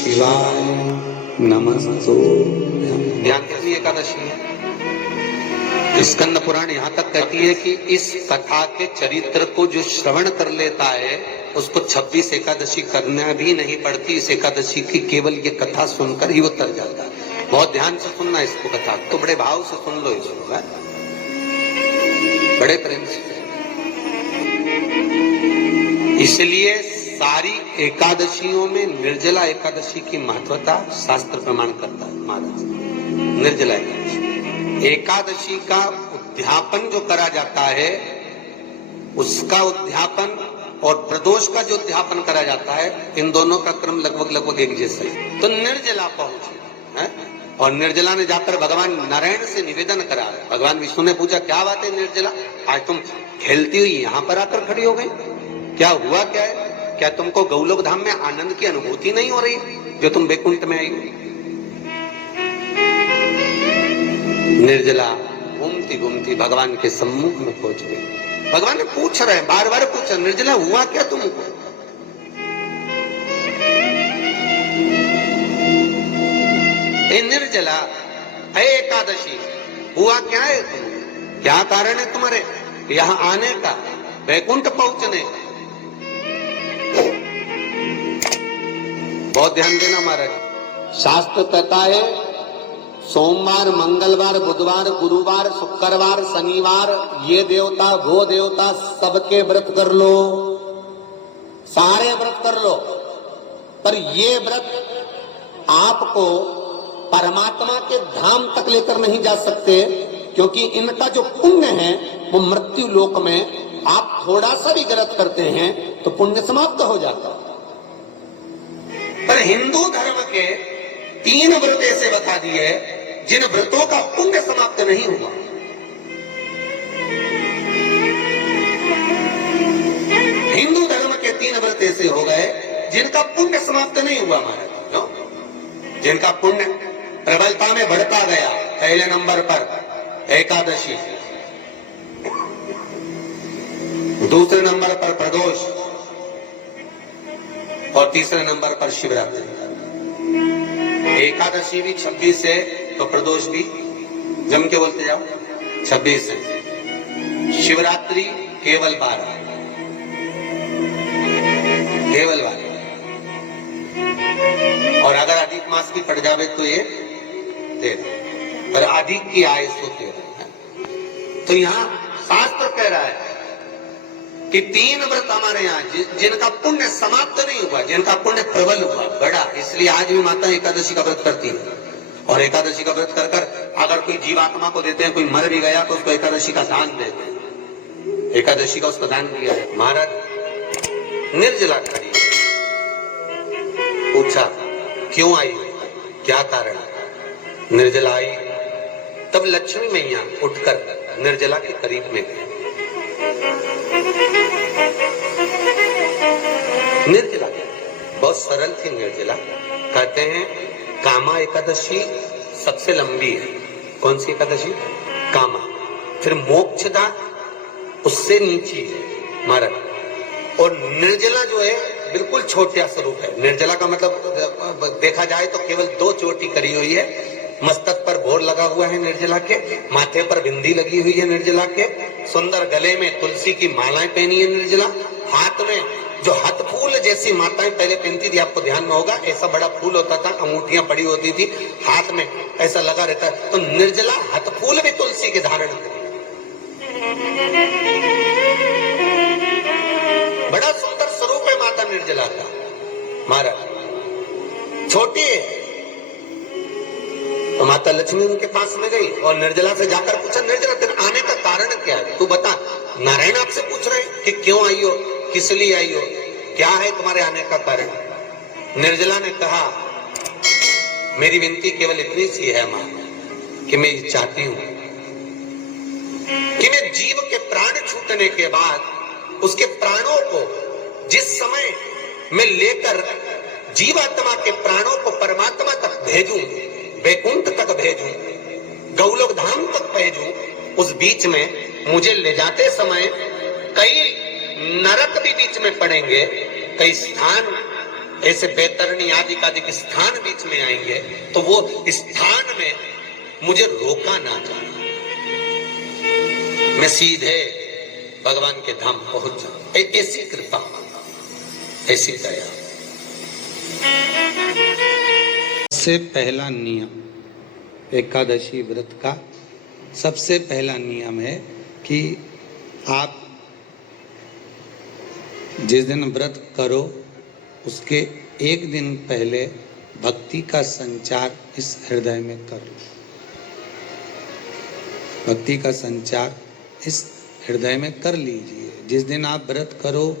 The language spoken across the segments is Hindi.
शिवाय नमस्तुभ्यं। ध्यान कितनी एकादशी है? स्कंद पुराण यहाँ तक कहती है कि इस कथा के चरित्र को जो श्रवण कर लेता है उसको 26 एकादशी करना भी नहीं पड़ती। इस एकादशी की केवल ये कथा सुनकर ही वो तर जाता है। बहुत ध्यान से सुनना इसको, कथा तो बड़े भाव से सुन लो इसको, है? बड़े प्रेम से। इसलिए सारी एकादशियों में निर्जला एकादशी की महत्वता शास्त्र प्रमाण करता है महाराज। निर्जला एकादशी का उद्यापन जो करा जाता है, उसका उद्यापन और प्रदोष का जो उद्यापन करा जाता है, इन दोनों का क्रम लगभग एक जैसा है। तो निर्जला पहुंचे, और निर्जला ने जाकर भगवान नारायण से निवेदन करा। भगवान विष्णु ने पूछा, क्या बात है निर्जला, आज तुम खेलती हुई यहाँ पर आकर खड़ी हो गई, क्या हुआ, क्या है? क्या तुमको गौलोक धाम में आनंद की अनुभूति नहीं हो रही जो तुम बैकुंठ में आई? निर्जला घूमती घूमती भगवान के सम्मुख में पहुंच गई। भगवान ने पूछ रहे, बार बार पूछा, निर्जला हुआ क्या तुमको? ए निर्जला, ए एकादशी, हुआ क्या है तुम? क्या कारण है तुम्हारे यहाँ आने का, वैकुंठ पहुंचने का? बहुत ध्यान देना महाराज। शास्त्र कहता है सोमवार, मंगलवार, बुधवार, गुरुवार, शुक्रवार, शनिवार, ये देवता वो देवता सबके व्रत कर लो, सारे व्रत कर लो, पर ये व्रत आपको परमात्मा के धाम तक लेकर नहीं जा सकते, क्योंकि इनका जो पुण्य है वो मृत्यु लोक में आप थोड़ा सा भी गलत करते हैं तो पुण्य समाप्त हो जाता है। पर हिंदू धर्म के 3 व्रत ऐसे बता दिए जिन व्रतों का पुण्य समाप्त नहीं हुआ। हिंदू धर्म के 3 व्रत ऐसे हो गए जिनका पुण्य समाप्त नहीं हुआ महाराज। जिनका पुण्य प्रबलता में बढ़ता गया। पहले नंबर पर एकादशी, दूसरे नंबर पर प्रदोष, और तीसरे नंबर पर शिवरात्रि। एकादशी भी 26 है तो प्रदोष भी जम के बोलते जाओ 26 है। शिवरात्रि केवल 12, केवल 12, और अगर अधिक मास की पड़ जावे तो ये 13, पर अधिक की आयु तो 13। तो यहाँ शास्त्र कह रहा है कि 3 व्रत हमारे यहाँ जिनका पुण्य समाप्त नहीं हुआ, जिनका पुण्य प्रबल हुआ, बड़ा, इसलिए आज भी माता एकादशी का व्रत करती है। और एकादशी का व्रत कर कर अगर कोई जीवात्मा को देते हैं, कोई मर भी गया तो उसको एकादशी का दान देते हैं। एकादशी का उसको दान दिया है। महाराज निर्जला खड़ी, पूछा क्यों आई, क्या कारण? निर्जला आई, तब लक्ष्मी मैया उठकर निर्जला के करीब में गई। निर्जला बहुत सरल थी निर्जला। कहते हैं कामा एकादशी सबसे लंबी है। कौन सी एकादशी? कामा। फिर मोक्षदा उससे नीची है महाराज। और निर्जला जो है बिल्कुल छोटा स्वरूप है। निर्जला का मतलब देखा जाए तो केवल 2 चोटी करी हुई है। मस्तक पर भोर लगा हुआ है निर्जला के, माथे पर बिंदी लगी हुई है निर्जला के, सुंदर गले में तुलसी की मालाएं पहनी है निर्जला, हाथ में जो हथ फूल जैसी माताएं पहले पहनती थी, आपको ध्यान में होगा, ऐसा बड़ा फूल होता था, अंगूठियां पड़ी होती थी, हाथ में ऐसा लगा रहता है। तो निर्जला हथ फूल भी तुलसी के धारण करी, बड़ा सुंदर स्वरूप है माता निर्जला का महाराज। छोटी है तो माता लक्ष्मी उनके पास में गई और निर्जला से जाकर पूछा, निर्जला तेरे आने का कारण क्या है, तू बता। नारायण आपसे पूछ रहे हैं कि क्यों आई हो, किस लिए आई हो, क्या है तुम्हारे आने का कारण? निर्जला ने कहा, मेरी विनती केवल इतनी सी है मां, कि मैं चाहती हूं कि मैं जीव के प्राण छूटने के बाद उसके प्राणों को जिस समय मैं लेकर जीवात्मा के प्राणों को परमात्मा तक भेजूं, वैकुंठ तक भेजूं, गौलोक धाम तक भेजूं, उस बीच में मुझे ले जाते समय कई नरक भी बीच में पड़ेंगे, कई स्थान ऐसे बैतरणी आदि के स्थान बीच में आएंगे तो वो स्थान में मुझे रोका ना जाए, मैं सीधे भगवान के धाम पहुंच जाऊं। ऐसी कृपा, ऐसी दया। सबसे पहला नियम एकादशी व्रत का, सबसे पहला नियम है कि आप जिस दिन व्रत करो उसके एक दिन पहले भक्ति का संचार इस हृदय में कर लो। भक्ति का संचार इस हृदय में कर लीजिए। जिस दिन आप व्रत करो,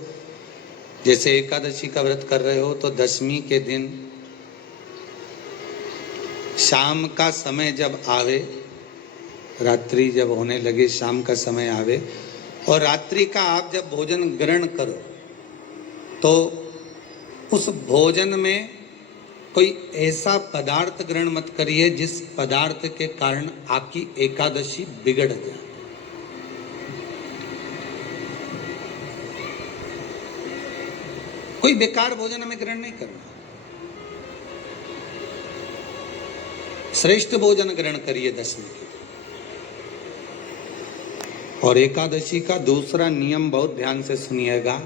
जैसे एकादशी का व्रत कर रहे हो तो दशमी के दिन शाम का समय जब आवे, रात्रि जब होने लगे, शाम का समय आवे और रात्रि का आप जब भोजन ग्रहण करो तो उस भोजन में कोई ऐसा पदार्थ ग्रहण मत करिए जिस पदार्थ के कारण आपकी एकादशी बिगड़ जाए। कोई बेकार भोजन हमें ग्रहण नहीं करना, श्रेष्ठ भोजन ग्रहण करिए दशमी के। और एकादशी का दूसरा नियम बहुत ध्यान से सुनिएगा।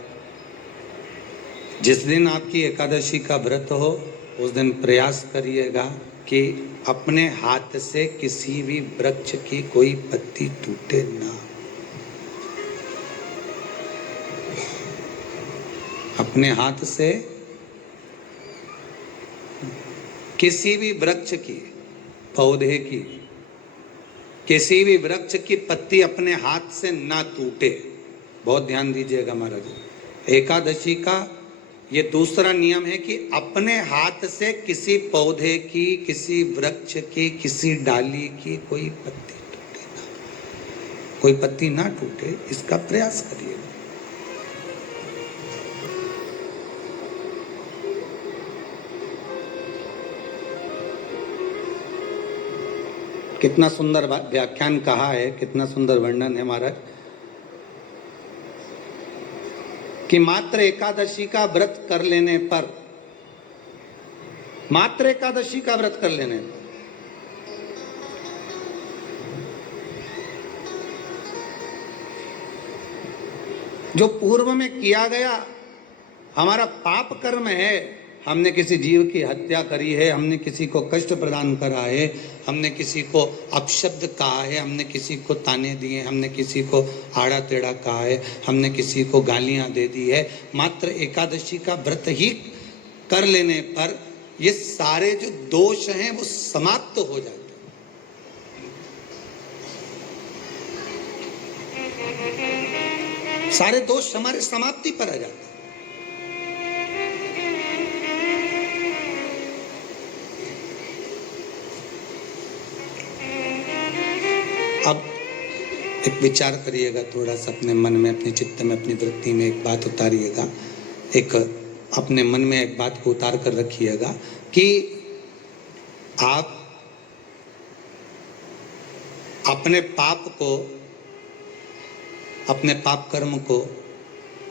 जिस दिन आपकी एकादशी का व्रत हो उस दिन प्रयास करिएगा कि अपने हाथ से किसी भी वृक्ष की कोई पत्ती टूटे ना। अपने हाथ से किसी भी वृक्ष की, पौधे की, किसी भी वृक्ष की पत्ती अपने हाथ से ना टूटे। बहुत ध्यान दीजिएगा महाराज। एकादशी का ये दूसरा नियम है कि अपने हाथ से किसी पौधे की, किसी वृक्ष की, किसी डाली की कोई पत्ती टूटे ना, कोई पत्ती ना टूटे, इसका प्रयास करिए। कितना सुंदर व्याख्यान कहा है, कितना सुंदर वर्णन है महाराज कि मात्र एकादशी का व्रत कर लेने पर, मात्र एकादशी का व्रत कर लेने पर जो पूर्व में किया गया हमारा पाप कर्म है, हमने किसी जीव की हत्या करी है, हमने किसी को कष्ट प्रदान करा है, हमने किसी को अपशब्द कहा है, हमने किसी को ताने दिए, हमने किसी को आड़ा टेढ़ा कहा है, हमने किसी को गालियां दे दी है, मात्र एकादशी का व्रत ही कर लेने पर ये सारे जो दोष हैं वो समाप्त हो जाते हैं। सारे दोष हमारे समाप्ति पर आ जाते हैं। अब एक विचार करिएगा थोड़ा सा अपने मन में, अपने चित्त में, अपनी वृत्ति में एक बात उतारिएगा। एक अपने मन में एक बात को उतार कर रखिएगा कि आप अपने पाप को, अपने पाप कर्म को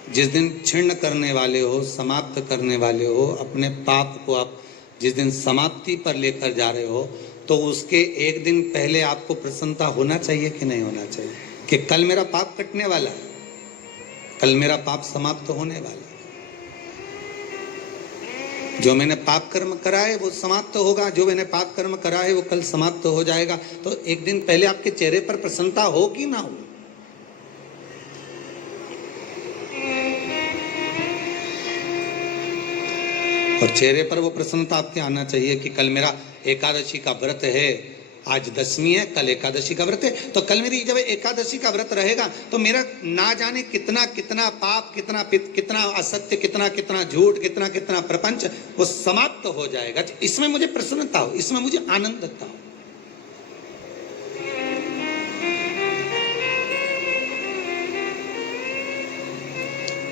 जिस दिन क्षीण करने वाले हो, समाप्त करने वाले हो, अपने पाप को आप जिस दिन समाप्ति पर लेकर जा रहे हो तो उसके एक दिन पहले आपको प्रसन्नता होना चाहिए कि नहीं होना चाहिए कि कल मेरा पाप कटने वाला है, कल मेरा पाप समाप्त होने वाला है। जो मैंने पाप कर्म करा है वो समाप्त होगा, जो मैंने पाप कर्म करा है वो कल समाप्त हो जाएगा। तो एक दिन पहले आपके चेहरे पर प्रसन्नता हो कि ना हो? और चेहरे पर वो प्रसन्नता आपके आना चाहिए कि कल मेरा एकादशी का व्रत है, आज दशमी है, कल एकादशी का व्रत है, तो कल मेरी जब एकादशी का व्रत रहेगा तो मेरा ना जाने कितना कितना पाप, कितना असत्य, कितना झूठ, कितना प्रपंच वो समाप्त हो जाएगा। इसमें मुझे प्रसन्नता हो, इसमें मुझे आनंदता हो।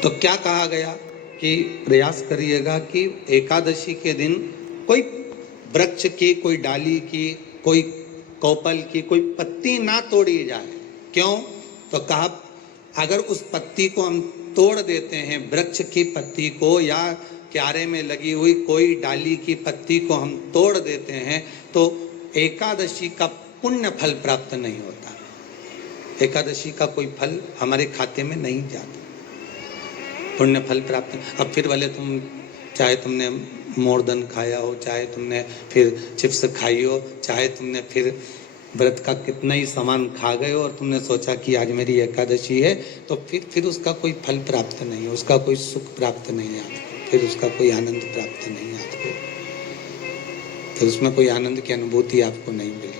तो क्या कहा गया कि प्रयास करिएगा कि एकादशी के दिन कोई वृक्ष की, कोई डाली की, कोई कोपल की कोई पत्ती ना तोड़ी जाए। क्यों? तो कहा अगर उस पत्ती को हम तोड़ देते हैं, वृक्ष की पत्ती को या क्यारे में लगी हुई कोई डाली की पत्ती को हम तोड़ देते हैं तो एकादशी का पुण्य फल प्राप्त नहीं होता। एकादशी का कोई फल हमारे खाते में नहीं जाता, पुण्य फल प्राप्त। अब फिर भले तुम चाहे तुमने मोरदन खाया हो, चाहे तुमने फिर चिप्स खाई हो, चाहे तुमने फिर व्रत का कितना ही सामान खा गए हो और तुमने सोचा कि आज मेरी एकादशी है, तो फिर उसका कोई फल प्राप्त नहीं है, उसका कोई सुख प्राप्त नहीं है आपको, फिर उसका कोई आनंद प्राप्त नहीं है आपको, फिर उसमें कोई आनंद की अनुभूति आपको नहीं मिलेगी।